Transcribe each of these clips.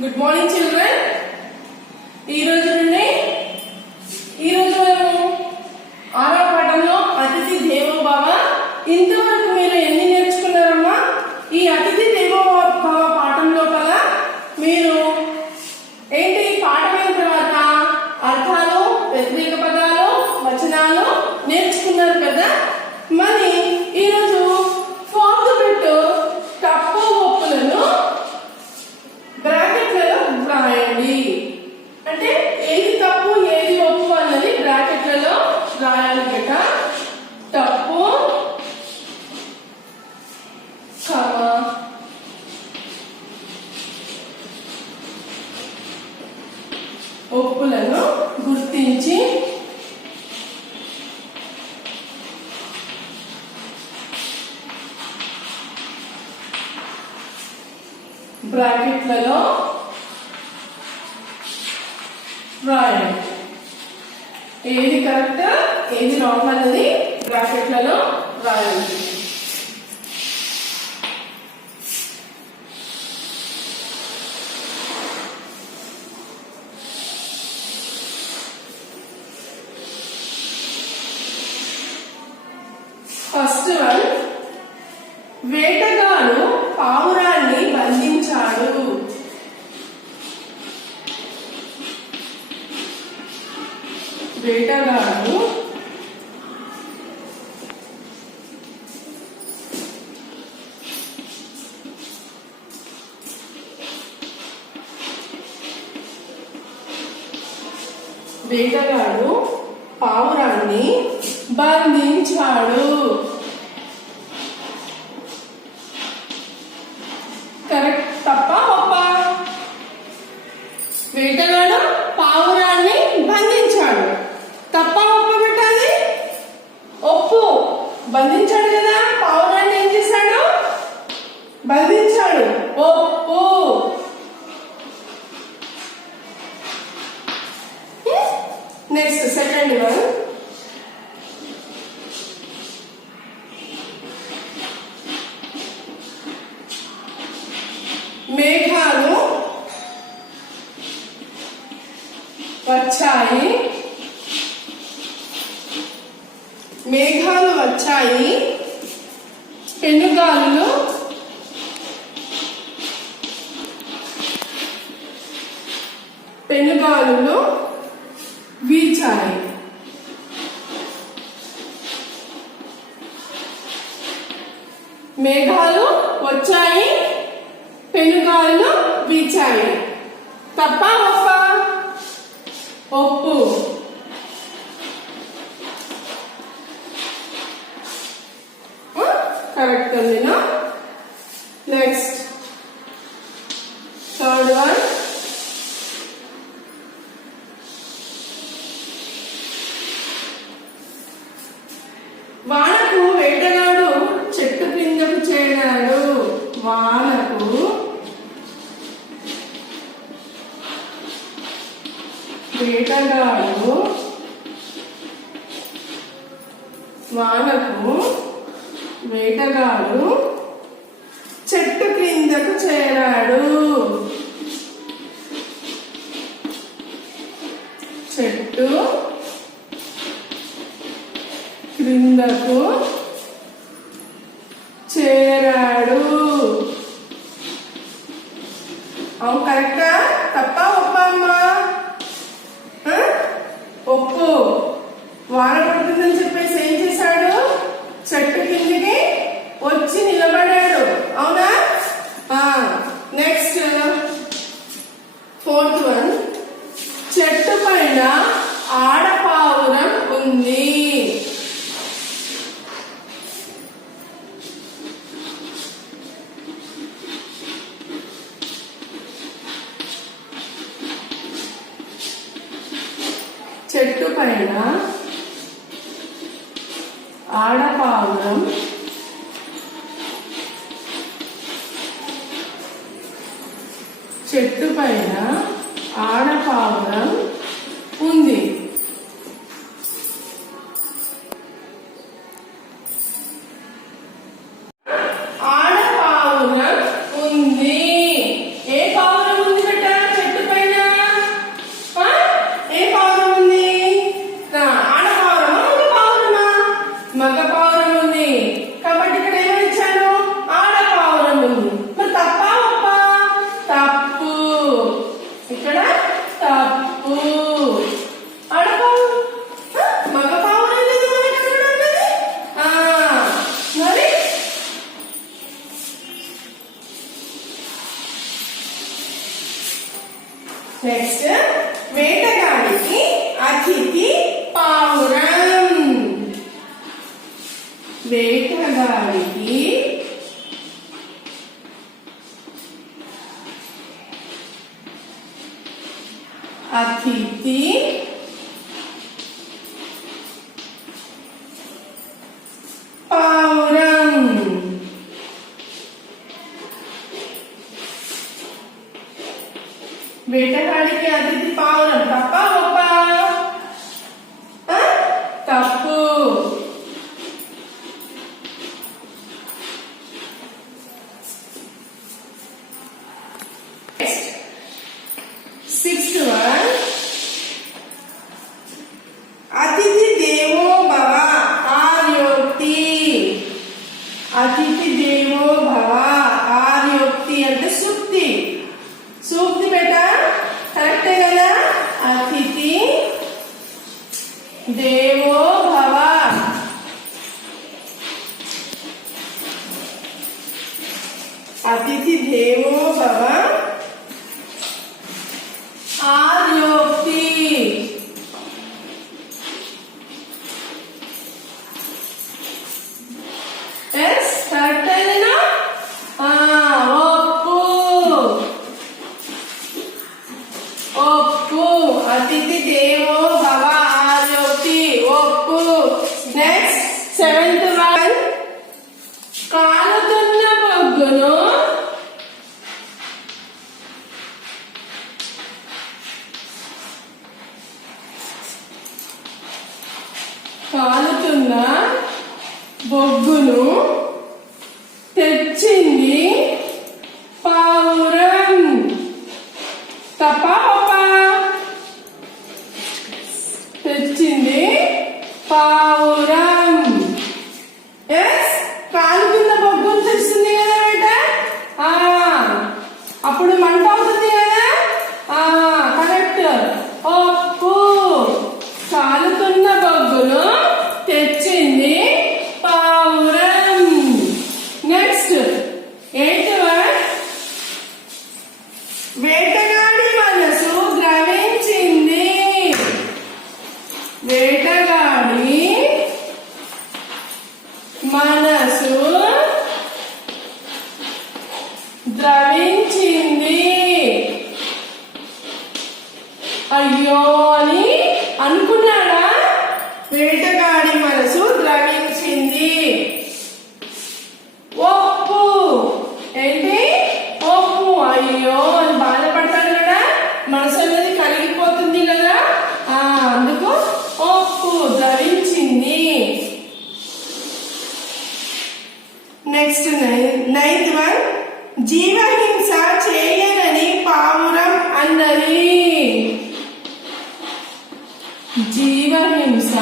Good morning children. ఈ రోజు మనము ఆరో పాఠంలో అతిథి దేవో భవ. ఇంతవరకు మీరు ఎన్ని నేర్చుకున్నారమ్మా? ఈ అతిథి దేవో భవ పాఠం లోపల మీరు ఏంటి పాఠం అయిన తర్వాత అర్థాలు, వ్యతిరేక పదాలు, వచనాలు నేర్చుకున్నారు కదా. మరి ఈరోజు ఫోర్త్ బిట్ తప్పు ఒప్పులను బ్రాకెట్లలో రాయండి. అంటే ఏది తప్పు ఏది ఒప్పు అన్నది బ్రాకెట్లలో రాయాలి గట. తప్పు ఒప్పులను గుర్తించి బ్రాకెట్లలో రాయండి. ఏది కరెక్ట్ ఏది రాంగ్ అన్నది బ్రాకెట్లలో రాయండి. ఫస్ట్ వన్, వేటగాడు పావురాన్ని బంధించాడు. వేటగాడు పావురాన్ని బంధించాడు. కరెక్ట్. తప్ప ఒప్ప? వేటగాడు పావురాన్ని బంధించాడు. తప్ప ఒప్ప పెట్టాలి? ఒప్పు. బంధించాడు కదా, పావురాన్ని ఏం చేశాడు? బంధించాడు. ఒప్పు. నెక్స్ట్ సెకండ్ వన్, మేఘాలు వచ్చాయి. మేఘాలు వచ్చాయి, పెనుగాలులు వీచాయి. మేఘాలు వచ్చాయి, పెనుగాలులు వీచాయి. తప్ప ఒప్ప? ఒప్పు. కరెక్ట్ ఉంది. నెక్స్ట్ థర్డ్ వన్, వానకు వేటగాడు చెట్టు కిందకు చేరాడు. వానకు వేటగాడు చెట్టు క్రిందకు చేరాడు. చెట్టు క్రిందకు చేరాడు. అవును, కరెక్టా? తప్ప ఒప్ప అమ్మా? ఒప్పు. వాన పడుతుందని చెప్పేసి ఏం చేశాడు? చెట్టు కిందికి వచ్చి నిలబడాడు. అవునా? నెక్స్ట్ ఫోర్త్ వన్, చెట్టు పైన ఆడపావురం ఉంది. చెట్టు పైన ఆడపావురం ఉంది. ఆడపావురం ఉంది. ఏ పావురం ఉంది బెట్ట? నెక్స్ట్ వేటగాడికి అతిథి పావురం. వేటగాడికి అతిథి పావురం. వేటగాడికి అతిథి పావురం. తప్ప ఒప్ప? తప్పు. సిక్స్త్ వన్, అతిథి దేవో భవ ఆర్యోక్తి. అతిథి దేవో భవ ఆర్యోక్తి అంటే సూక్తి. సూక్తి బేటా కరెక్టే కదా. అతిథి దేవో భవ. అతిథి దేవో భవ ఆర్యోక్తి. ఎస్ కరెక్టేనా? ఒప్పు. ఒప్పు. అతిథి దేవో భవ ఆర్యోక్తి. ఒప్పు. నెక్స్ట్ సెవెంత్ వన్, కాలుతున్న బొగ్గును కాలుతున్న బొగ్గును తెచ్చింది పావురం. తప్ప ఒప్ప? తెచ్చింది పావురం. ఎస్ కాలుతున్న బొగ్గును తెచ్చింది కదా బేట. అప్పుడు మంట అవుతుంది కదా. కరెక్ట్. ఒప్పు. కాలుతున్న బొగ్గును తెచ్చింది పావురం. నెక్స్ట్ ఎయిత్ వన్, వేటగాడి మనసు ద్రవించింది. వేటగాడి మనసు ద్రవించింది. అయ్యో అని అనుకున్నాడా? వేటగాడి మనసు ద్రవించింది. ఒప్పు. ఏంటి? ఒప్పు. అయ్యో అని బాధపడతాడు కదా, మనసు అనేది కరిగిపోతుంది కదా, అందుకు ఒప్పు ద్రవించింది. నెక్స్ట్ నైన్త్ వన్, జీవహింస చేయనని పావురం అన్నది. జీవహింస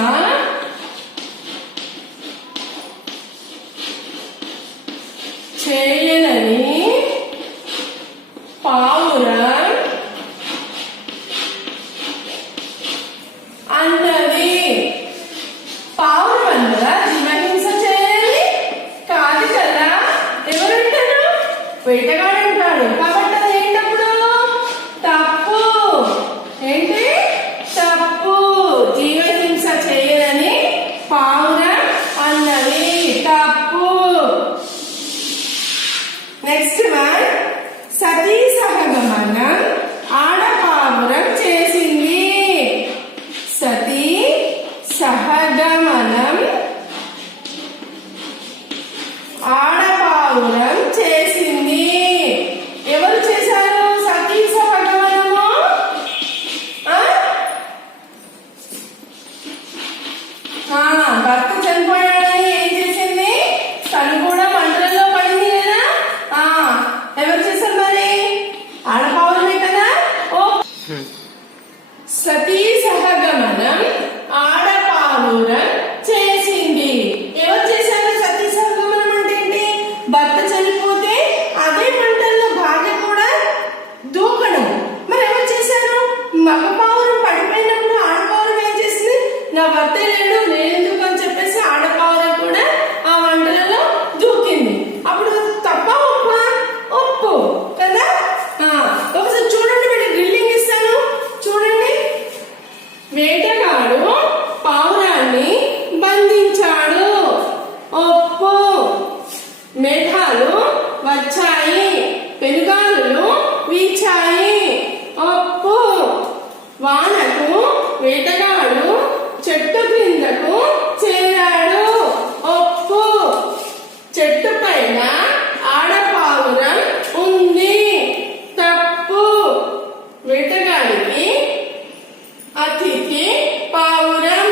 చేయనని పావురం అన్నది. పావురం అన్నదా జీవహింస చేయాలి? కాదు కదా. ఎవరంటారు? వానకు వేటగాడు చెట్టు క్రిందకు చేరాడు. ఒప్పు. చెట్టు పైన ఆడపావురం ఉంది. తప్పు. వేటగాడికి అతిథి పావురం.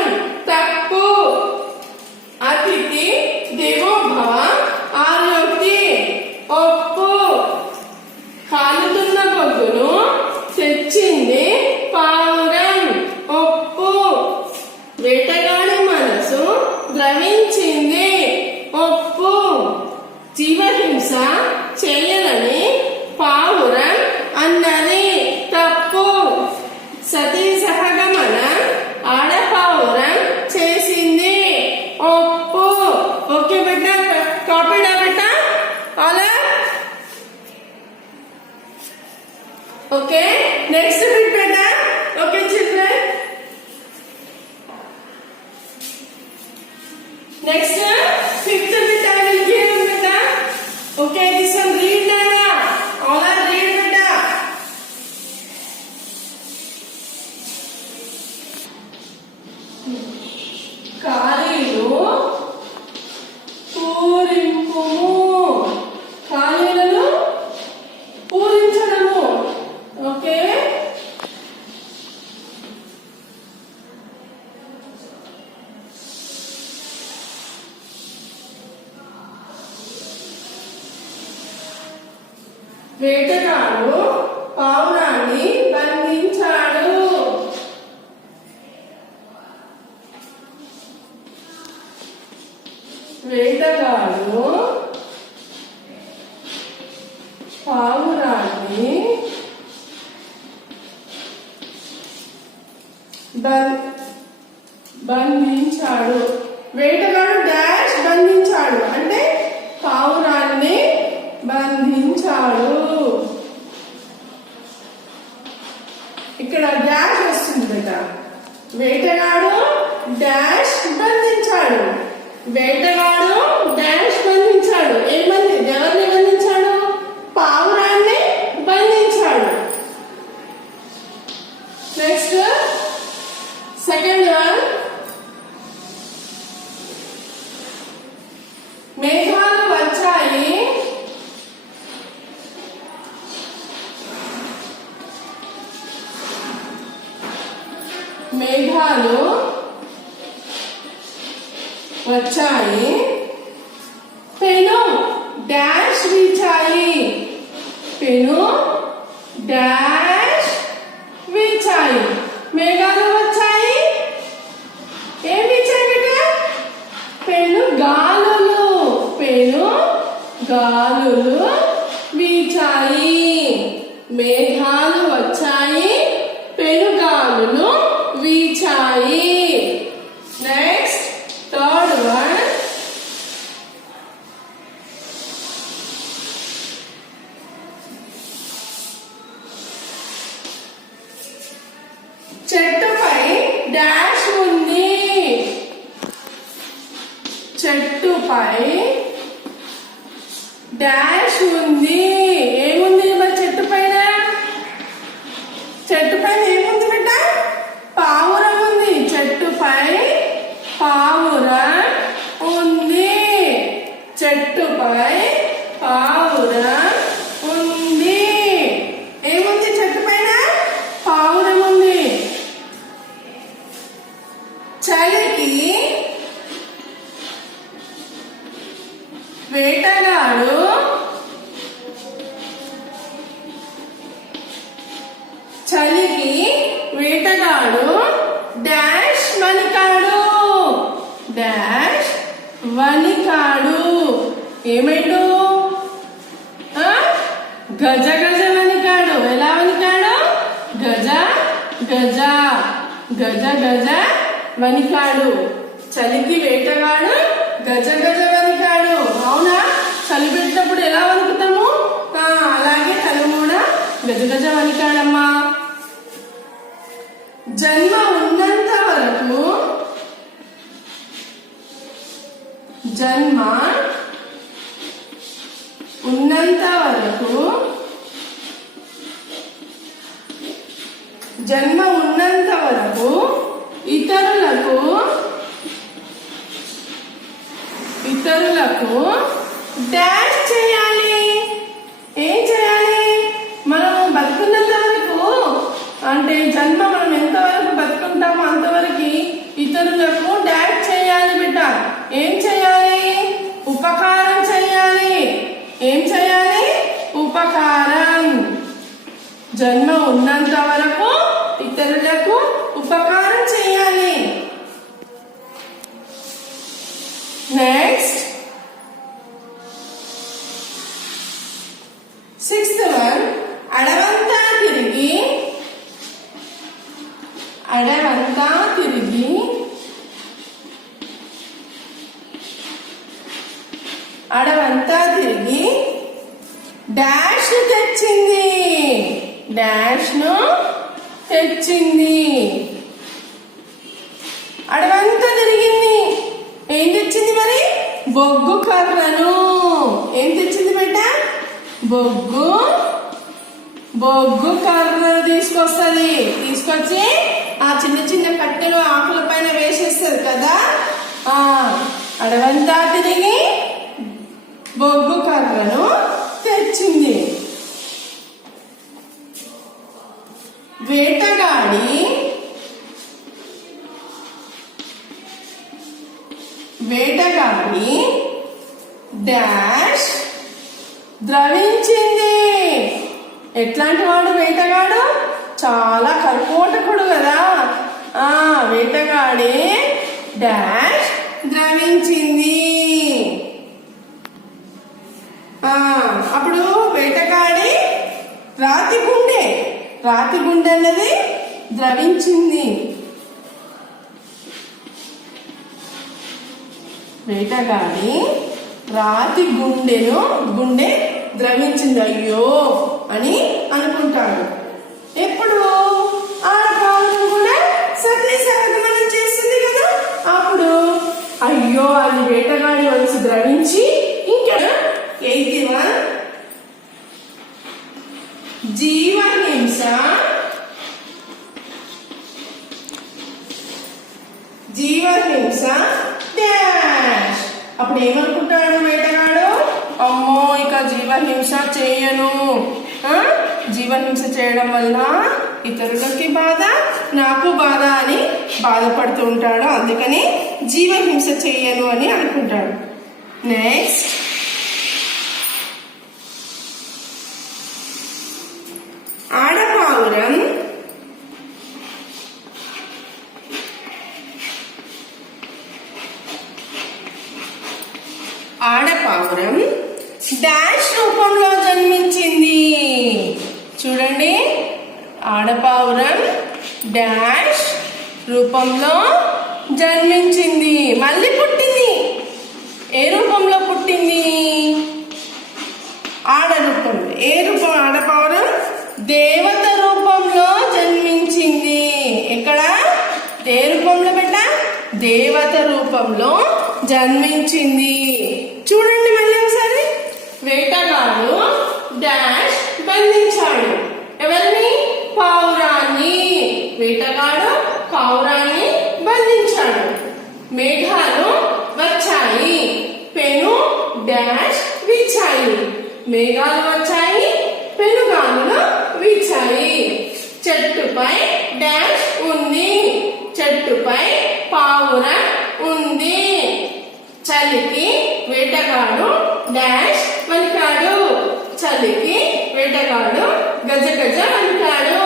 తప్పు. అతిథి దేవో భవ ఆర్యోక్తి. ఒప్పు. కాలుతున్న బొగ్గును తెచ్చింది పావురం. ఒప్పు. వేటగాడి మనసు ద్రవించింది. ఒప్పు. జీవహింస చేయనని పావురం అన్నది. తప్పు. సతీ సహగమన ఆడపావురం చేసింది. ఒప్పు. ఓకే బెట్ట, కాపీడా బెట్ట అలా. ఓకే, నెక్స్ట్ బిట్ బెట్ట. Okay children, next fifth bit I will give బెట్ట. ఓకే, దిస్ వన్ రీడ్ నానా. ఆల్ ఆర్ రీడ్ బెట్ట. ఖాళీలు పూరింపుము. ఖాళీలను పూరించడము. ఓకే, వేటగాడు పావురాన్ని బంధించాడు. వేటగాడు పావురాన్ని బంధించాడు. వేటగాడు డాష్ బంధించాడు అంటే పావురాన్ని బంధించాడు. ఇక్కడ డాష్ వస్తుంది కదా. వేటగాడు డాష్ బంధించాడు. వేటగాడు డాష్ బంధించాడు. ఎవరిని బంధించాడు? పావురాన్ని బంధించాడు. Next second one. మేఘాలు వచ్చాయి. మేఘాలు వచ్చాయి. పెను డాష్ వీచాయి. పెను డాష్ వీచాయి. మేఘాలు వచ్చాయి. ఏం వీచాయి బిడ్డ? పెను గాలులు. పెను గాలులు వీచాయి. మేఘాలు వచ్చాయి. పెనుగాలులు వీచాయి. Next third one. చెట్టుపై డాష్ ఉంది. చెట్టుపై డాష్ ఉంది. ఏముంది మరి చెట్టు పైన? చెట్టు పైన ఏముంది బిడ్డ? పావురం ఉంది. చెట్టుపై పావురం ఉంది. చెట్టుపై పావురం ఉంది. ఏముంది చెట్టు పైన? పావురం ఉంది. చలికి వేటగాడు చలికి వేటగాడు డాష్ వణికాడు. డాష్ వణికాడు. ఏమైండు? గజ గజ వణికాడు. ఎలా వణికాడు? గజ గజ గజ గజ వణికాడు. చలికి వేటగాడు గజ గజ వణికాడు. అవునా? చలి పెట్టినప్పుడు ఎలా వణుకుతాము? అలాగే తను కూడా గజ గజ వణికాడమ్మా. జన్మ ఉన్నంత వరకు జన్మ ఉన్నంత వరకు జన్మ ఉన్నంత వరకు ఇతరులకు డాష్ చేయాలి. ఏం చేయాలి? మనం బతుకున్నంత వరకు, అంటే జన్మ మనం ఎంతవరకు బతుకుంటామో అంతవరకు ఇతరులకు డాష్ చేయాలి బిడ్డ. ఏం చేయాలి? ఉపకారం చేయాలి. ఏం చేయాలి? ఉపకారం. జన్మ ఉన్నంత వరకు ఇతరులకు ఉపకారం చేయాలి. నెక్స్ట్ 6th one, అడవంతా తిరిగి డాష్ ను తెచ్చింది. అడవంతా తిరిగింది. ఏం తెచ్చింది మరి? బొగ్గు కర్రను. ఏం తెచ్చింది బిడ్డ? బొగ్గు కర్రను తీసుకొచ్చి ఆ చిన్న చిన్న కట్టెలు ఆకుల పైన వేసేస్తారు కదా. అడవంతా తిరిగి బొగ్గు కర్రను తెచ్చింది. వేటగాడి డాష్ ద్రవించింది. ఎట్లాంటి వాడు వేటగాడు? చాలా కర్కోటకుడు కదా. వేటగాడి డాష్ ద్రవించింది. అప్పుడు వేటగాడి రాతి గుండె అన్నది ద్రవించింది. వేటగాడి రాతి గుండె ద్రవించింది. అయ్యో అని అనుకుంటాడు. ఎప్పుడు ఆడపావురం కూడా సతీ సహగమనం చేస్తుంది కదా. అప్పుడు అయ్యో అది వేటగాడి వచ్చి ద్రవించి ఇంకా 8th one, జీవహింస డాష్. అప్పుడు ఏమనుకుంటాడు వేటగాడు? అమ్మో ఇక జీవహింస చేయను. జీవహింస చేయడం వల్ల ఇతరులకి బాధ, నాకు బాధ అని బాధపడుతూ ఉంటాడు. అందుకని జీవహింస చేయను అని అనుకుంటాడు. నెక్స్ట్ ఆడపావురం డాష్ రూపంలో జన్మించింది. చూడండి, ఆడపావురం డాష్ రూపంలో జన్మించింది. మళ్ళీ పుట్టింది. ఏ రూపంలో పుట్టింది? ఆడ రూపంలో. ఏ రూపం? ఆడపావురం దేవత రూపంలో జన్మించింది. ఎక్కడ? ఏ రూపంలో బిడ్డ? దేవత రూపంలో జన్మించింది. చూడండి మళ్ళీ ఒకసారి. వేటగాడు డాష్ బంధించాడు. ఎవరిని? పావురాన్ని. వేటగాడు పావురాన్ని బంధించాడు. మేఘాలు వచ్చాయి. పెను డాష్ వీచాయి. మేఘాలు వచ్చాయి, పెనుగాలులు వీచాయి. చెట్టుపై డాష్ ఉంది. చెట్టుపై పావురం ఉంది. చలికి వేటగాడు డాష్ వణికాడు. చలికి వేటగాడు గజ గజ వణికాడు.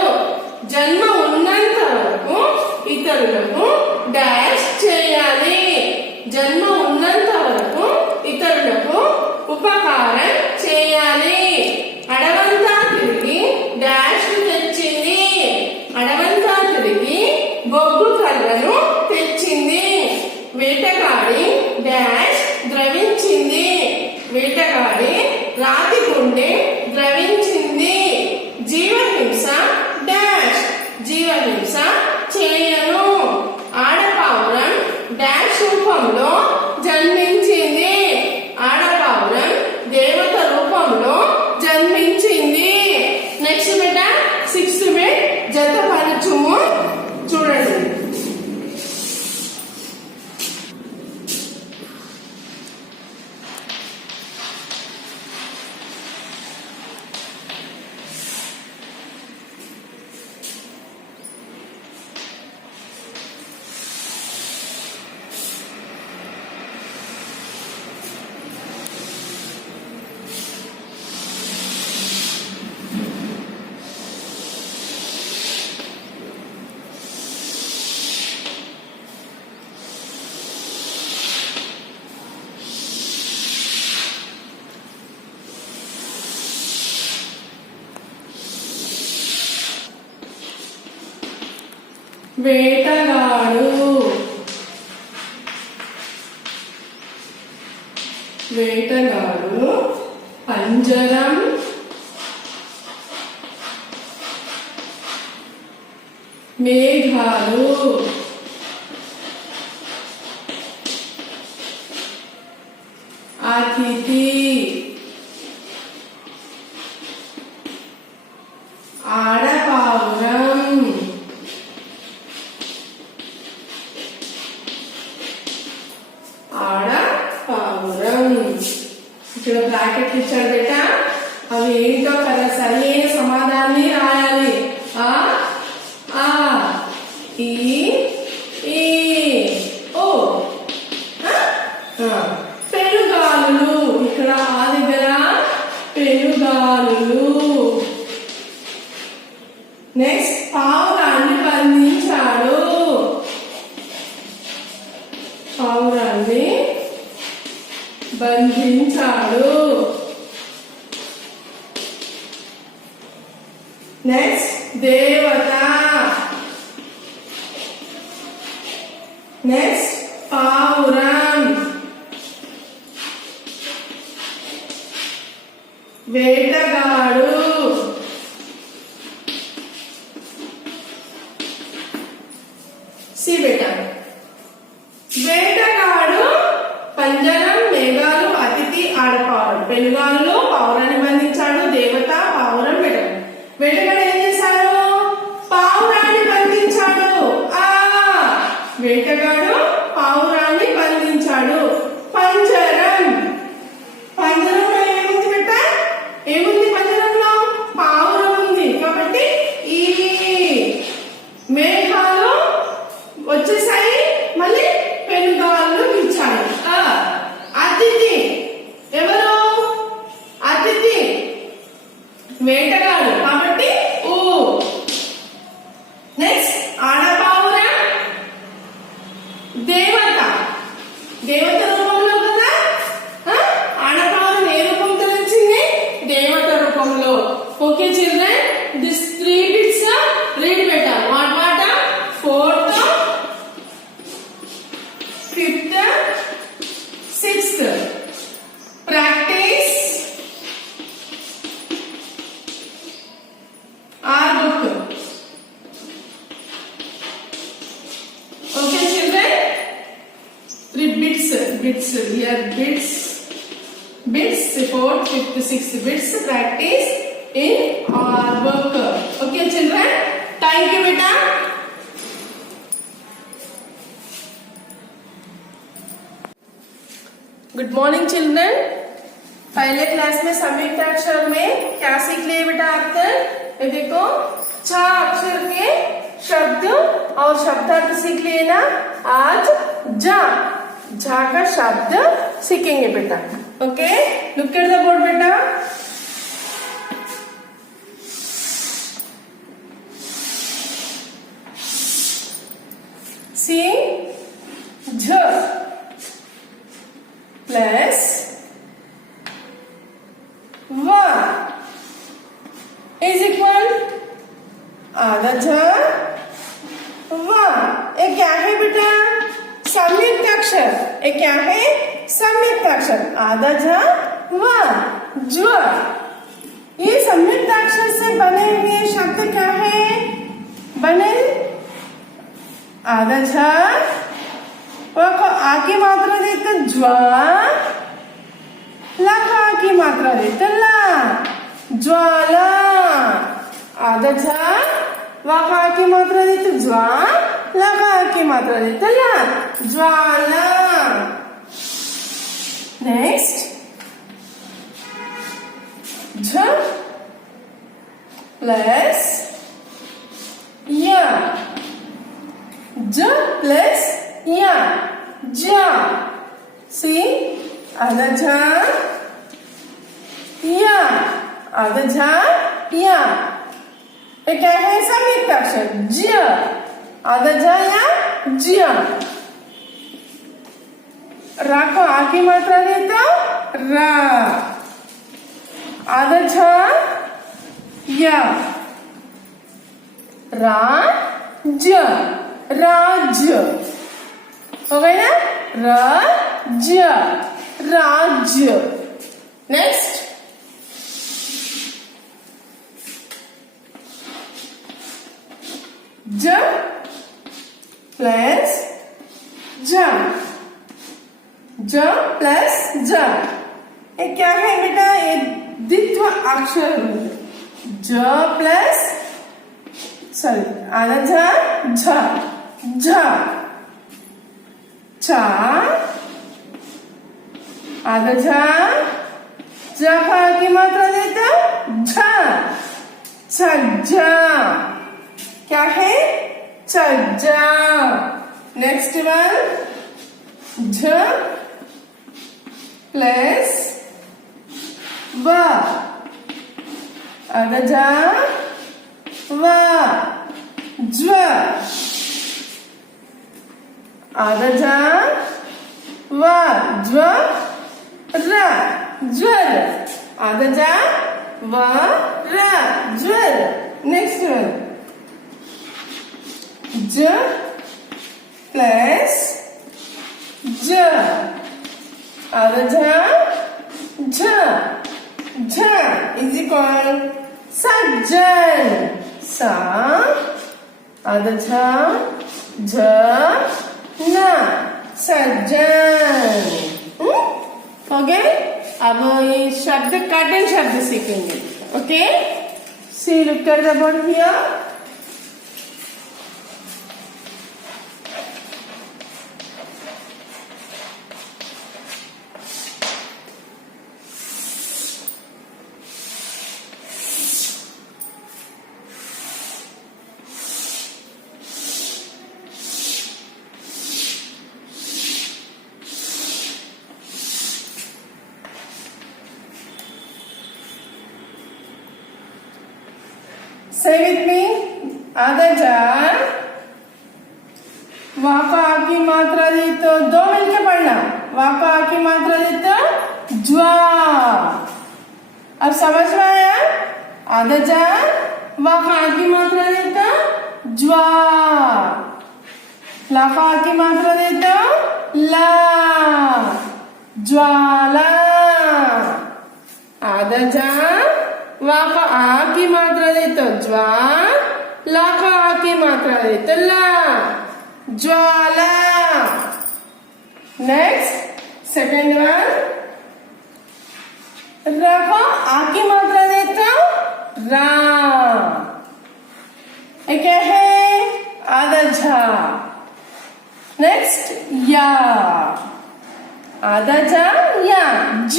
జన్మ ఉన్నంత వరకు ఇతరులకు డాష్ చేయాలి. జన్మ ఉన్నంత వరకు ఇతరులకు ఉపకారం చేయాలి. అడవంతా తిరిగి డాష్ తెచ్చింది. అడవంతా తిరిగి బొగ్గు కర్రను తెచ్చింది. వేటగాడి డాష్ ద్రవించింది. వేటగాడి రాతి గుండె ద్రవించింది. జీవహింస డాష్ చేయను. ఆడపావురం డాష్ రూపంలో జన్మించింది. ఆడపావురం దేవత రూపంలో జన్మించింది. నెక్స్ట్ బిడ్డ 6th బిట్ జత కొంచెము చూడండి. వేటగాడు వేటగాడు పంజరం మేఘాలు అతిథి ఆడపావురం ఆడపావురం. ఇక్కడ బ్రాకెట్లు ఇచ్చాడు బేట. అవి ఏంటో కదా సరైన సమాధానాన్ని రాయాలి. ఆ ఆ ఈ ఈ ఓ. పెనుగాలులు. ఇక్కడ ఆ దగ్గర పెనుగాలులు. నెక్స్ట్ పావురాన్ని బంధించాడు. పావురాన్ని బంధించాడు. నెక్స్ట్ దేవత. నెక్స్ట్ పావురం. వేటగాడు. సి బేటా. వేటగాడు పంజరం మేఘాలు అతిథి ఆడపావురం. పెనుగాలు పావురాన్ని బంధించాడు. దేవత పావురం వేటగాడు. వేటగాడు ఏం చేశాడు? పావురాన్ని బంధించాడు. వేటగాడు పావురాన్ని బంధించాడు. పంజరం. పంజరంలో ఏముంది బేట? ఏముంది పంజరంలో? పావురం ఉంది కాబట్టి ఈ మేఘాలు వచ్చేసాయి. మళ్ళీ పెనుగాలు ఇచ్చాడు. అతిథి ఎవరు? అతిథి వేటగాడు కాబట్టి ఊ. నెక్స్ట్ ఆడపావురం దేవత. దేవత రూపంలో కదా. ఆడపావురం ఏ రూపంతో వచ్చింది? దేవత రూపంలో. Okay children, this 3 bits read better. What? 4th, 5th, 6th. Practice our book. Okay children, 3 bits. Here bits. 4th, 5th, 6th bits. Practice in our book. Okay children, thank you beta. Good morning children. पहले class में संयुक्त अक्षर में क्या सीख लिए बेटा आप? ये देखो 6 अक्षर के शब्द और शब्दार्थ सीख लिए ना. आज जा का शब्द सीखेंगे बेटा. Okay, look at the board बेटा. सी झ प्लस व इज इक्वल आधा झ व. ये क्या है बेटा? संयुक्त अक्षर. ये क्या है? संयुक्त अक्षर. आधा झ व ज्व. ये संयुक्त अक्षर से बने हुए शब्द क्या है? बने आधा झ को आ की मात्रा देते ज्वा, ला को आ की मात्रा देते ला, ज्वाला. आधा झ वाका की मात्रा देते ज्वा, लका की मात्रा देते ला, ज्वाला. नेक्स्ट झ प्लस या, ज प्लस या, जा. सी आधा झ या, आधा झ या. ये क्या है? संयुक्त अक्षर ज. आधा झ या ज. रा को आ की मात्रा देता रा. आधा झ या, रा ज, राज. हो गई ना? राज, राज. नेक्स्ट ज प्लस ज, ज प्लस ज. ये क्या है बेटा? ये द्वित्व अक्षर. ज प्लस सॉरी आधा झ झ झ. चा आधा झ झ की मात्रा देता झ. छज्जा. क्या है? छज्जा. नेक्स्ट वन झ प्लस व, आधा झ व, ज्व. आधा झ व, ज्व र, ज्वर. आधा झ व र, ज्वर. नेक्स्ट वन ज प्लस ज, आधा झ झ झ इज इक्वल सज्जन. सा आधा झ झ न, सज्जन. हो गए? अब ये शब्द काटन शब्द सीखेंगे. Okay, see look at the board here. Say with me. आधा झ वहां का आ की मात्रा दी तो दो मिलके पढ़ना. वहां का आ की मात्रा दी तो ज्वा. अब समझ में आया? आधा झ वहां का आ की मात्रा दी तो ज्वा. ला का आ की मात्रा दी तो ला, ज्वाला. आधा झ वा का आ की मात्रा दे तो ज्वा, ला का आ की मात्रा दे तो ला, ज्वाला. नेक्स्ट सेकंड वन रा का आ की मात्रा दे तो रा. ये क्या है? आधा झ. नेक्स्ट या, आधा झ या, ज.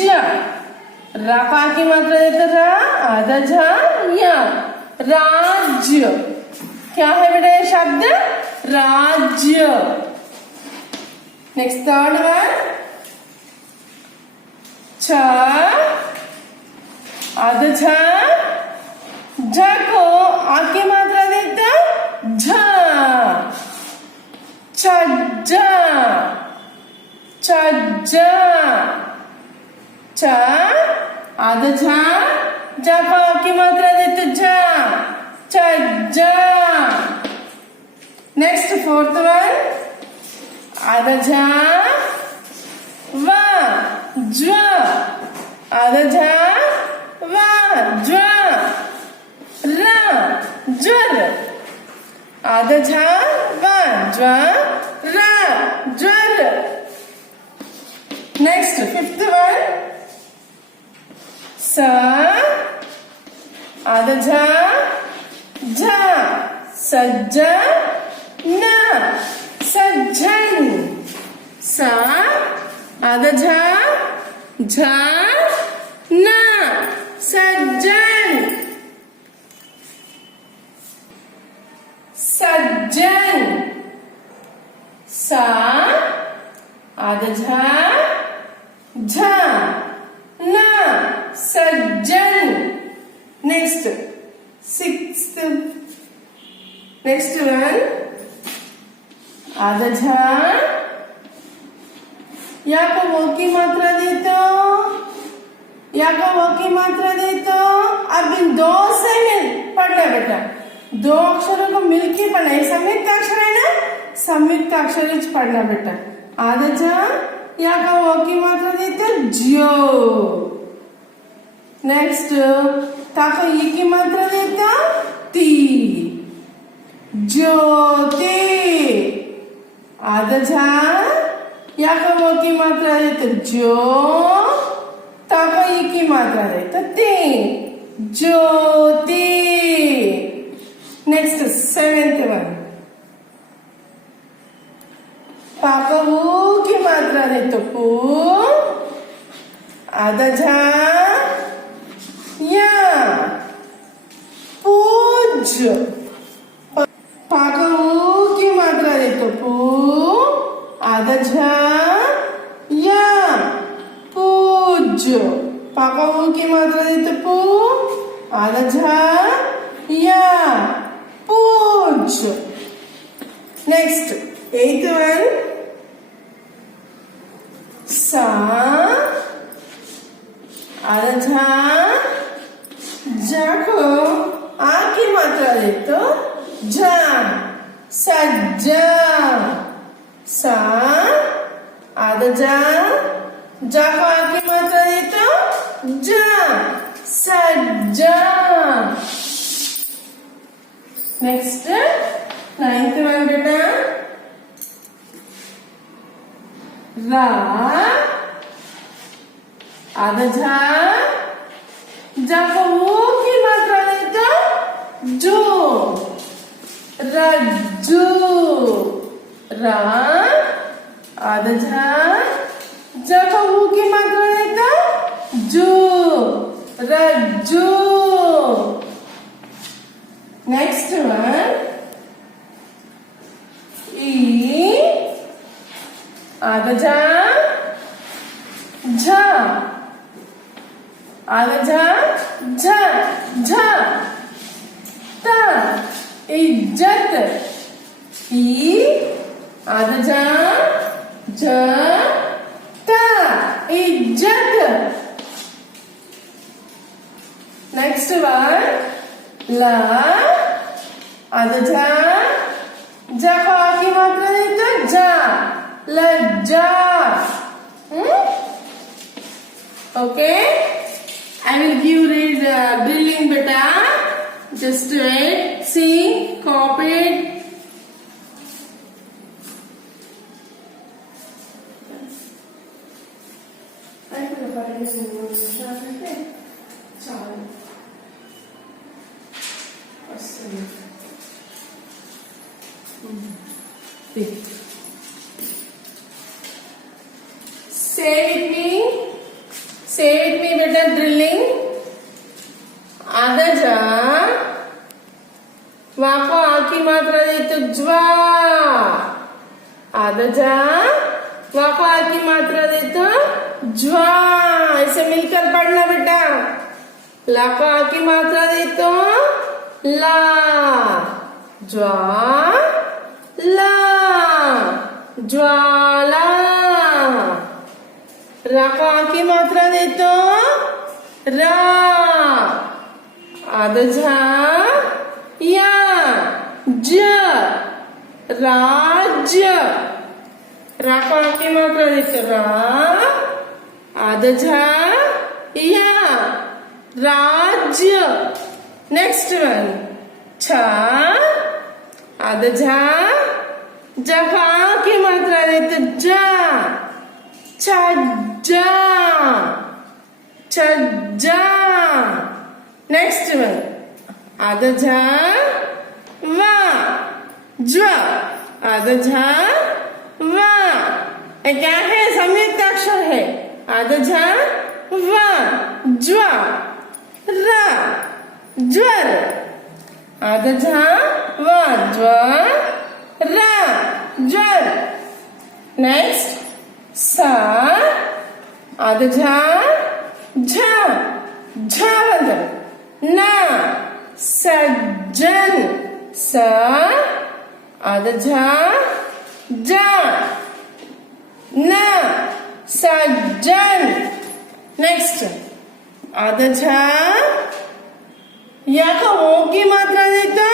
रा का की मात्रा देते रा, आधा झ या, राज्य. क्या है बेटा ये शब्द? राज्य. नेक्स्ट थर्ड वन छ, आधा झ झ को आ की मात्रा देते झ. छज्जा, छज्जा. छ आधा झ झ का की मात्रा देते झ, छज्जा. नेक्स्ट फोर्थ वन आधा झ व, ज्व. आधा झ व, ज्व र, ज्वर. आधा झ व, ज्व र, ज्वर. नेक्स्ट फिफ्थ वन स, आधा झ झ, सज्जन सज्जन सा आधा झा झा न सज्जन सज्जन सा आधा झा झा न सज्जन नेक्स्ट नेक्स्ट वन आधा झा या को वो की मात्रा देते हो या को वो की मात्रा देते हो अब इन दो से मिल पढ़ना बेटा दो अक्षरों को मिलके पढ़ना है संयुक्त अक्षर है ना संयुक्त अक्षर ही पढ़ना बेटा आधा झा या का वो की मात्रा देते हो जियो नेक्स्ट ताको ये की मात्रा देते हो ती ज्योति आधा झा या का वो की मात्रा देते जो ताको ये की मात्रा देते ती ज्योति नेक्स्ट सेवेंथ वन पाको वो की मात्रा देते पू आधा झा या पूज पाको वो की मात्रा देते पू आधा झा या पूज पाका वो की मात्रा देते पू आधा झा या पूज नेक्स्ट एथ वन सा आधा झा जा को आ की मात्रा देते झा सज्जा सा आधा जा को आ की मात्रा देते जा सज्जा नेक्स्ट नाइन्थ वन बेटा रा आधा जा को वो की मात्रा देते जो रज्जू रा आधा जा को वो की मात्रा देते जो रज्जू नेक्स्ट वन ई आधा झा आधा झा झा ता इज्जत ई आधा झा ता इज्जत नेक्स्ट वन ला आधा जा को आ की मात्रा देते जा लज्जा okay I will give read drilling बेटा just wait see copy it say with me बेटा ड्रिलिंग आधा जा वहां को आ की मात्रा देते ज्वा आधा जा वहां को आ की मात्रा देते ज्वा ऐसे मिलकर पढ़ना बेटा ला को आ की मात्रा देते ला ज्वा ला ज्वाला रा को आ की मात्रा देते रा आधा या ज राज्य रा को आ की मात्रा देते रा आधा या राज्य नेक्स्ट वन छ आधा जा को आ की मात्रा देते जा छज्जा छज्जा नेक्स्ट वन आधा वा ज्व आधा झा वा ये क्या है संयुक्त अक्षर है आधा झा वा ज्व र ज्वर आधा झा वा ज्व र ज्वर नेक्स्ट सा आधा झा झा झावंत ना सज्जन स आधा झा जा न सज्जन नेक्स्ट आधा झा या का ओ की मात्रा देता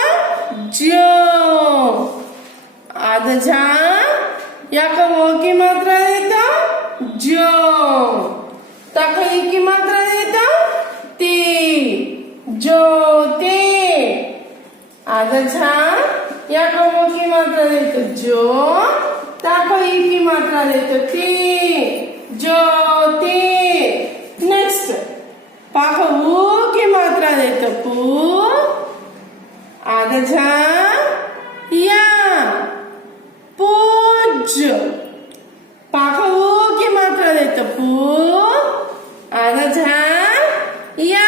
जो आधा झा या का ओ की मात्रा देता जो तक ई की मात्रा देता ती ज्योति आधा झा या का ओ की मात्रा देता जो तक ई की मात्रा देता ती ज्योति नेक्स्ट पाक ऊ की मात्रा देता पू आधा झा या पूज पाक ऊ की मात्रा देता पू आधा झा या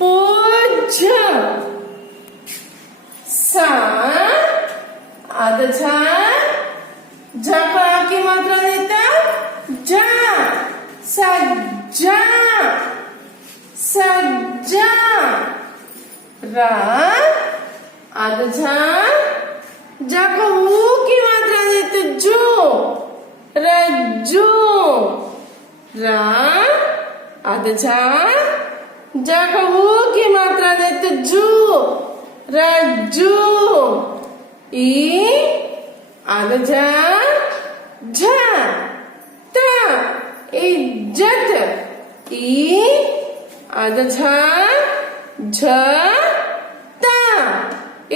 पूज सा आधा झा झा का की मात्रा देता जा सज्जा सज्जा रा आधा झा जा को ऊ की मात्रा देते जो रज्जू रा आधा झा जा को ऊ की मात्रा देते जू रज्जू ई आधा झा झा ता इज्जत ई आधा झा झ ता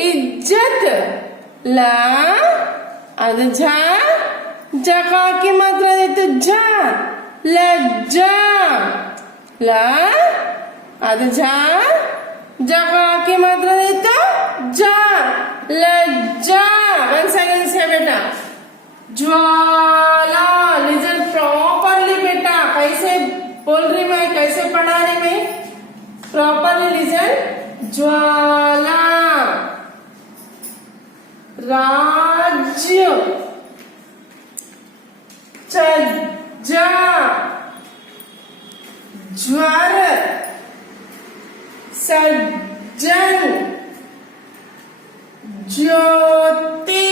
इज्जत ला आधा झा जा का की मात्रा देते झा लज्जा ला आधा झा जा का की मात्रा देता जा लज्जा वन सेकंड से बेटा ज्वाला लिसन प्रॉपरली बेटा कैसे बोल रही मैं कैसे पढ़ा रही मैं प्रॉपरली लिसन ज्वाला राज्य चज्जा ज्वर सज्जन ज्योति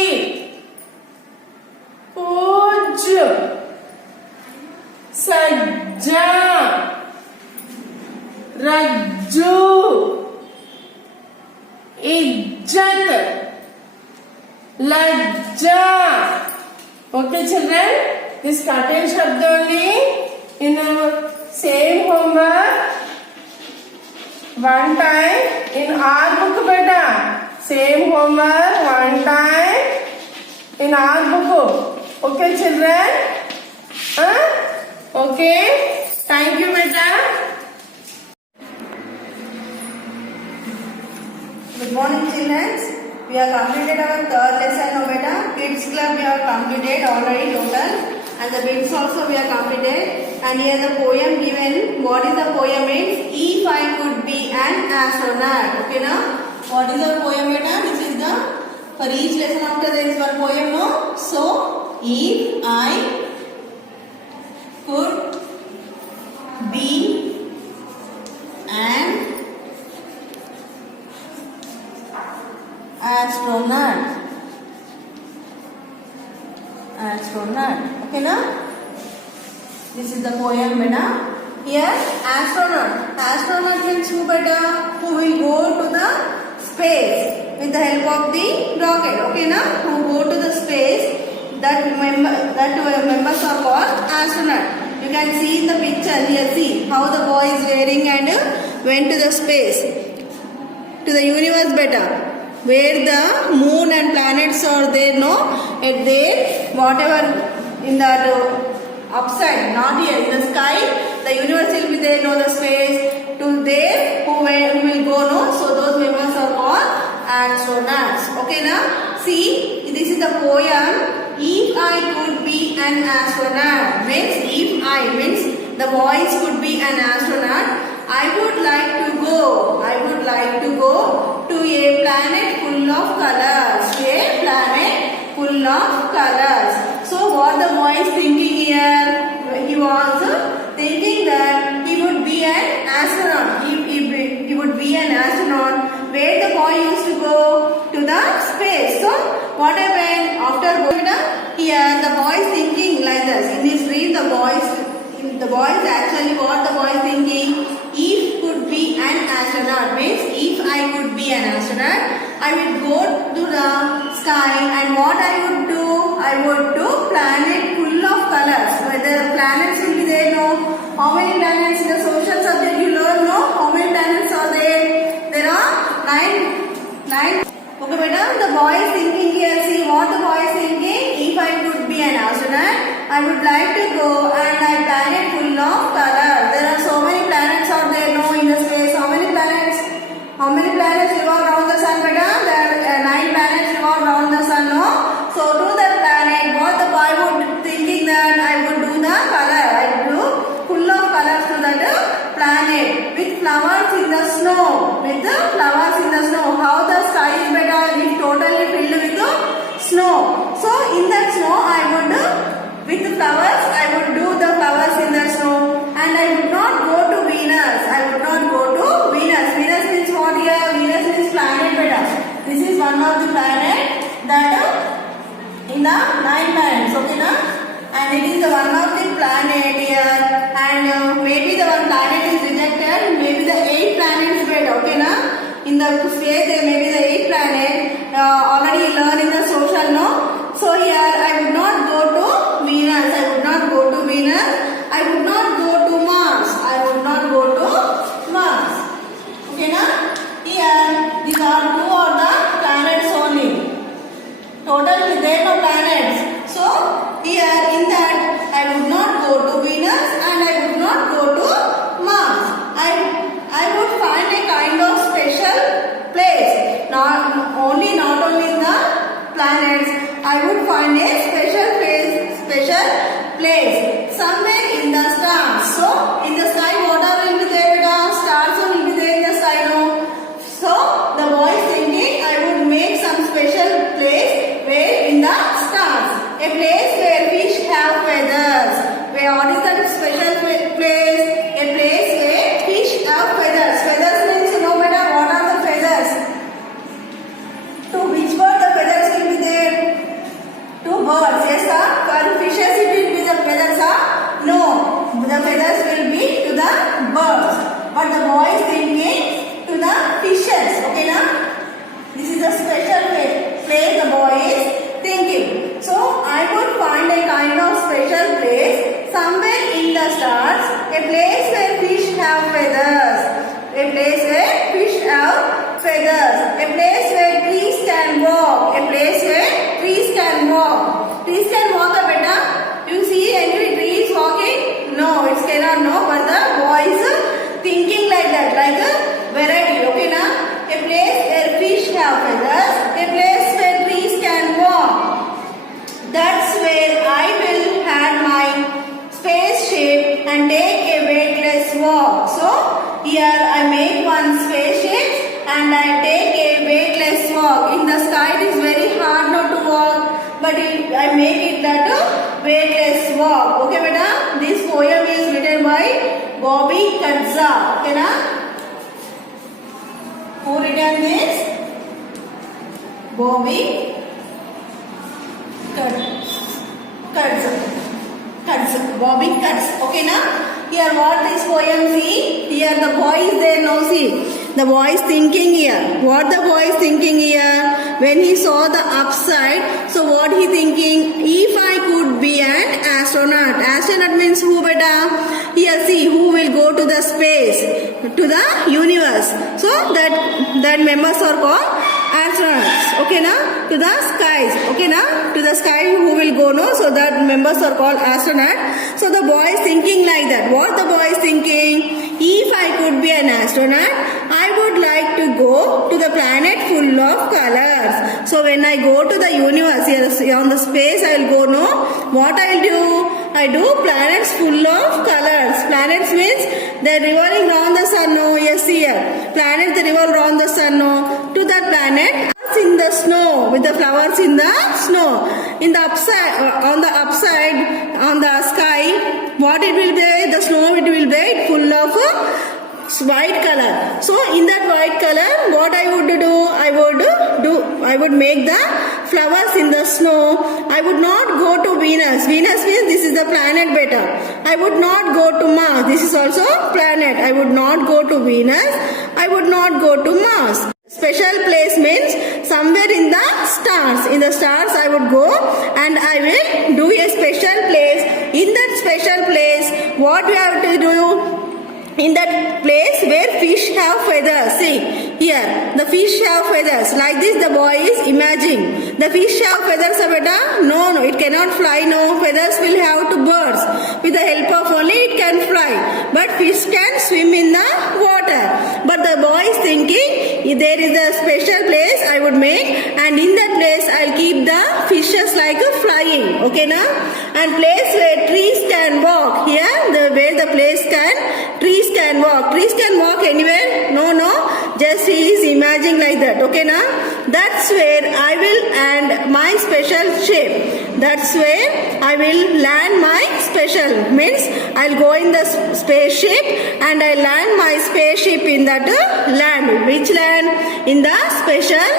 पूज्य सज्जा रज्जू इज्जत लज्जा okay children this contains shabd only in our same homework one time in our book beta same homework one time in our book okay children okay thank you beta good morning children. We have completed our third lesson now beta. Kids club we have completed already total and the bits also we have completed and here the poem given. What is the poem means? If I could be an astronaut. Okay now? What is the poem beta? This is the for each lesson after there is one poem no? So if I could be an astronaut okay na this is the poem beta here astronaut means who beta who will go to the space with the help of the rocket okay na who go to the space that members are called astronaut you can see in the picture here see how the boy is wearing and went to the space to the universe beta where the moon and planets are there no at there whatever in that upside not here in the sky the universe will be there no the space to there who will go no so those members are called astronauts. Okay now? See, this is the poem. If I could be an astronaut, means if I means the boys could be an astronaut, I would like to go to a planet full of colors. A planet full of colors. So what the boy is thinking here? He was thinking that he would be an astronaut. He would be an astronaut. Where the boy used to go? To the space. So what happened after going here? The boy is thinking like this. In his dream, the boy is actually what the boy is thinking. If could be an astronaut means if I could be an astronaut, I would go to the sky and what I would do? I would do planet full of colors. Whether planets will be there, no. How many planets in the social subject you learn, no? How many planets are there? There are nine. Okay, madam, the boy is thinking here. See what the boy is thinking. If I could be an astronaut, I would like to go and a planet full of colors. There are so many planets out there, no, in the space. How many planets? How many planets revolve around the sun, madam? There are 9 planets revolve around the sun, no? So to that planet, what the boy would thinking that I would do the color. I would do full of colors to that planet with flowers in the snow. With the flowers in the snow. How the sky is better if totally filled with the snow. So in that snow, I would with the flowers, I would do the flowers in the snow. And I would not go to Venus. I would not go to Venus. Venus means what here? Venus means planet better. This is one of the planet that in the 9 planets, okay na? And it is the one of the planet here. And maybe the one planet is rejected. Maybe the 8 planets better, okay na? In the space there may be the 8 planet. Already learned in the social, no? So here I would not go to Venus. I would not go to Venus. I would not go to Mars. I would not go to Mars. Okay na? Here these are 2 of the planets only. Total there are no planets. So here in that I would not go to Venus and I would not go to Mars. I would find a kind of special place. Not only in the planets. I would find a special place somewhere in the stars. So in the sky, what are will be there? Stars will be there in the sky, no? So the boy is thinking I would make some special place where in the stars, a place where fish have feathers. Where what is that special place? A place where fish have feathers. Feathers means you know better. What are the feathers? To which bird the feathers will be there? To birds, yes sir. For fishes it will be the feathers, sir. No, the feathers will be to the birds. But the boy is thinking to the fishes. Okay now? This is a special place the boy is thinking. So I would find a kind of special place somewhere in the stars. A place where fish have feathers. A place where fish have feathers. A place where trees can walk. A place where trees can walk. Trees can walk a better. You see any trees walking? No, it cannot no. But the boy is thinking like that, like a variety. Okay now? A place where fish have feathers. A place where trees can walk. That's where I will have my spaceship and take a weightless walk. So here I make one spaceship and I take a weightless walk. In the sky it is very hard not to walk, but I make it that weightless walk. Okay beta? This poem is written by Bobby Katza. Okay na? Who written this? Bobby Katza. Bobby Katza. Okay na? Here what this poem see? Here the boy is there, no see. The boy is thinking here. What the boy is thinking here? When he saw the upside, so what he thinking? If I could be an astronaut. Astronaut means who beta? Here see, who will go to the space, to the universe. So that members are called astronauts. Okay na? To the skies. Okay na? To the sky who will go, no? So that members are called astronaut. So the boy is thinking like that. What the boy is thinking? If I could be an astronaut, I would like to go to the planet full of colors. So when I go to the universe, here on the space, I will go, no? What I will do? I do planets full of colors. Planets means they are revolving around the sun, no? Yes, here. Planets, they revolve around the sun, no? To that planet, in the snow, with the flowers in the snow. In the upside, on the upside, on the sky, what it will be? The snow it will be full of white color. So in that white color, what I would do? I would make the flowers in the snow. I would not go to Venus. Venus means this is the planet better. I would not go to Mars. This is also planet. I would not go to Venus. I would not go to Mars. Special place means somewhere in the stars. In the stars I would go and I will do a special place. In that special place, what we have to do? In that place where fish have feathers. See, here, the fish have feathers. Like this, the boy is imagining. The fish have feathers, beta? No, it cannot fly, no. Feathers will have to birds. With the help of only it can fly. But fish can swim in the water. But the boy is thinking, if there is a special place I would make, and in that place I'll keep the fishes like flying. Okay, now? And place where trees can walk. Here, where the place trees can walk. Trees can walk anywhere? No. Just he is imagining like that. Okay, now? That's where I will land my special ship. That's where I will land my special. Means I'll go in the spaceship and I land my spaceship in that land. Which land? In the special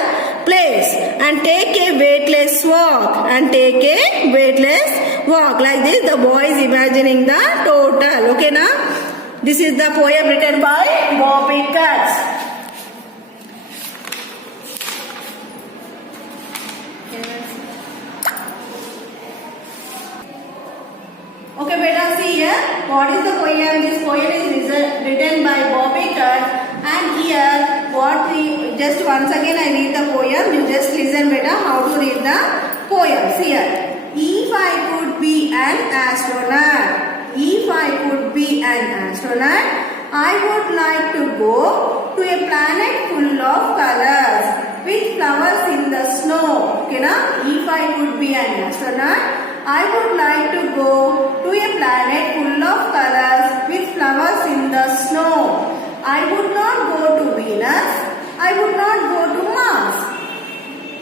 place. And take a weightless walk. Like this, the boy is imagining the total. Okay, now? This is the poem written by Bobby Katz. Okay, beta, see here. What is the poem? This poem is written by Bobby Katz. And here, just once again I read the poem. You just listen, beta, how to read the poem. See here. If I could be an astronaut. If I could be an astronaut, I would like to go to a planet full of colors with flowers in the snow. Okay, na? If I could be an astronaut, I would like to go to a planet full of colors with flowers in the snow. I would not go to Venus. I would not go to Mars.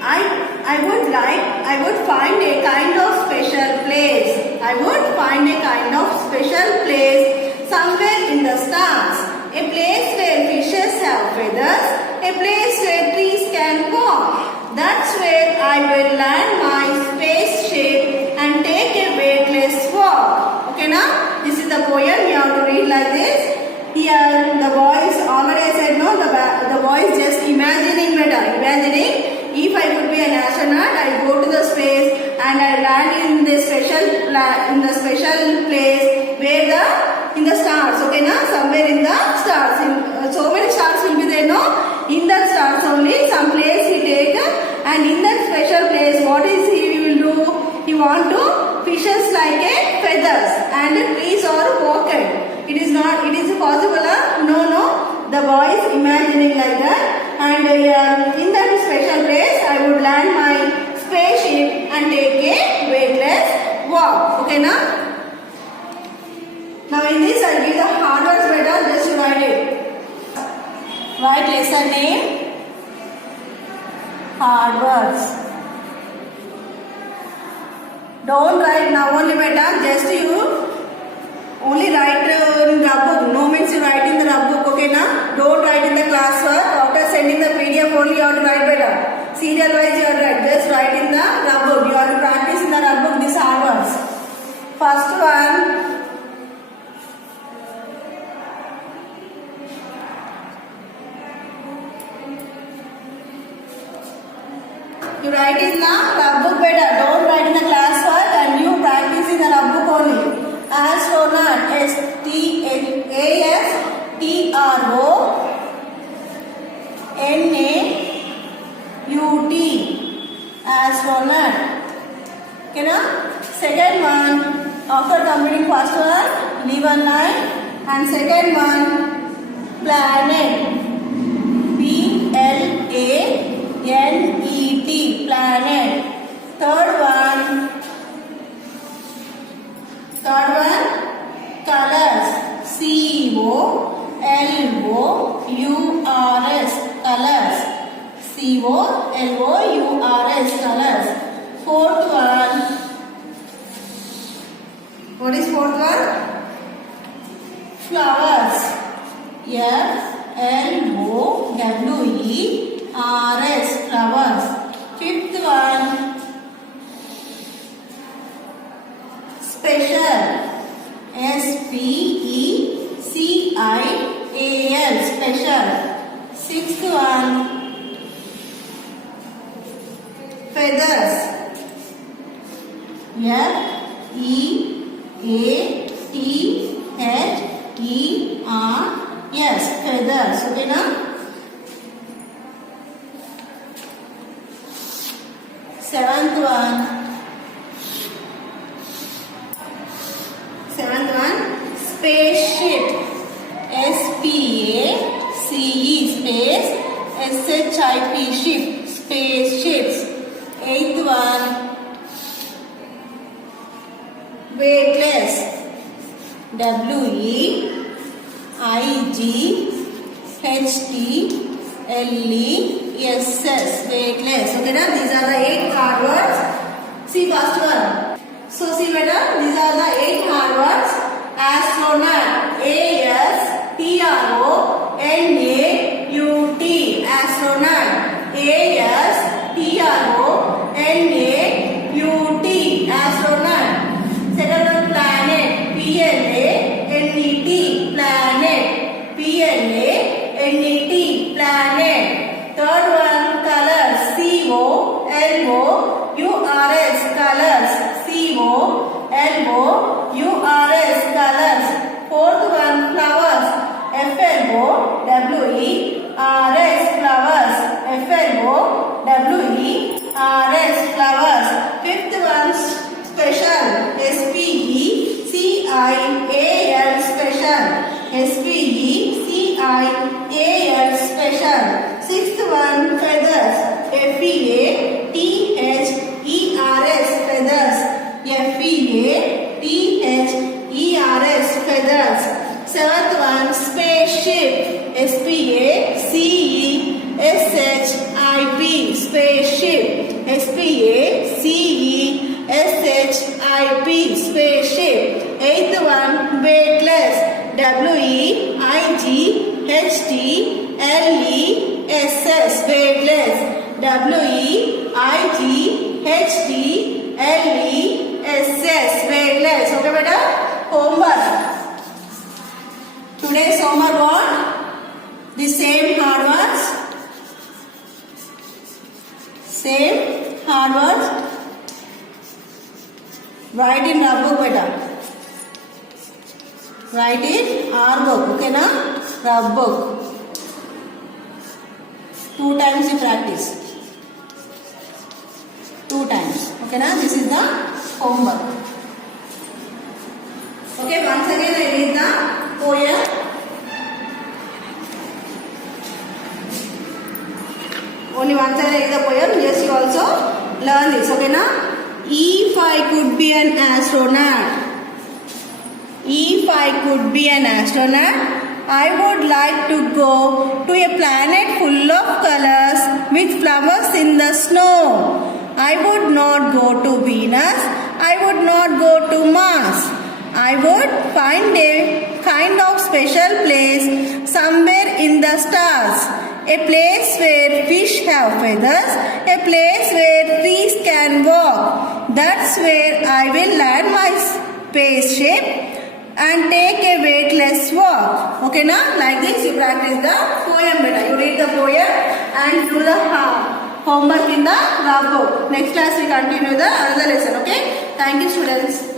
I would find a kind of special place. I would find a kind of special place somewhere in the stars. A place where fishes have feathers. A place where trees can walk. That's where I will land my spaceship and take a weightless walk. Okay, now? This is the poem. You have to read like this. Here, the boy is already I said no. The boy is just imagining better. Imagining. If I could be an astronaut, I go to the space and I land in the special place where in the stars. Okay, now somewhere in the stars. So many stars will be there. No, in the stars only some place he take, and in that special place, what is he will do? He want to fishes like a feathers and trees or walking. It is not. It is possible. No. The boy is imagining like that. And in that special place, I would land my spaceship and take a weightless walk. Okay, now? Now in this, I will give the hard words better. Just you write it. Write lesson name. Hard words. Don't write now only better. Just you only write in the book. No means you write in the book. Okay, now? Don't write in the class work. After sending the PDF only you have to write better. Serial wise you have to write. Just write in the book. You have to practice in the book these hard words. First one. You write in the book better. Don't write in the class work and you practice in the book only. Astronaut. S-T-A-S-T-R-O-N-A-U-T. Astronaut. Okay, na? Second one. After completing first one, leave one line. And second one. planet. Planet. Planet. Third one, colors. COLOURS, colors. COLOURS, colors. Fourth one, what is fourth one? Flowers. FLOWERS, flowers. Fifth one, special. SPECIAL, special. Sixth one, feathers. FEATHERS, feathers. Okay now? Seventh one, spaceship. SPACE, space. SHIP, ship. Spaceships. Eighth one, weightless. WEIGHTLESS, weightless. Okay now, these are the 8 hard words. See first one. So see madam, these are the 8 hard words. Astronaut. ASTRONAUT. Astronaut. ASTRONAUT. Astronaut. Second one, planet. PLANET. Planet. PLANET. Planet. Third one, colors. COLOURS, colors. COLOURS, colors. Fourth one, flowers. FLOWERS, flowers. FLOWERS, flowers. Fifth one, special. SPECIAL, special. SPECIAL, special. Sixth one, feathers. FEATHERS, feathers. FEATHERS, feathers. Seventh one, spaceship. SPACESHIP, spaceship. SPACESHIP, spaceship. Eighth one, weightless. WEIGHTLESS, weightless. WEIGHTLESS, weightless. Okay, madam? Homework. Today's homework what? The same hard words. Write in our book, beta. Write in our book. Okay, na? Our book. 2 times you practice. 2 times. Okay, na? This is the homework. Okay, once again I read the poem. Only once I read the poem, yes, you also learn this. Okay, na? If I could be an astronaut, I would like to go to a planet full of colors with flowers in the snow. I would not go to Venus. I would not go to Mars. I would find a kind of special place somewhere in the stars. A place where fish have feathers. A place where trees can walk. That's where I will land my spaceship and take a weightless walk. Okay, now like this you practice the poem better. You read the poem and do the homework in the book. Next class we continue the another lesson. Okay, thank you students.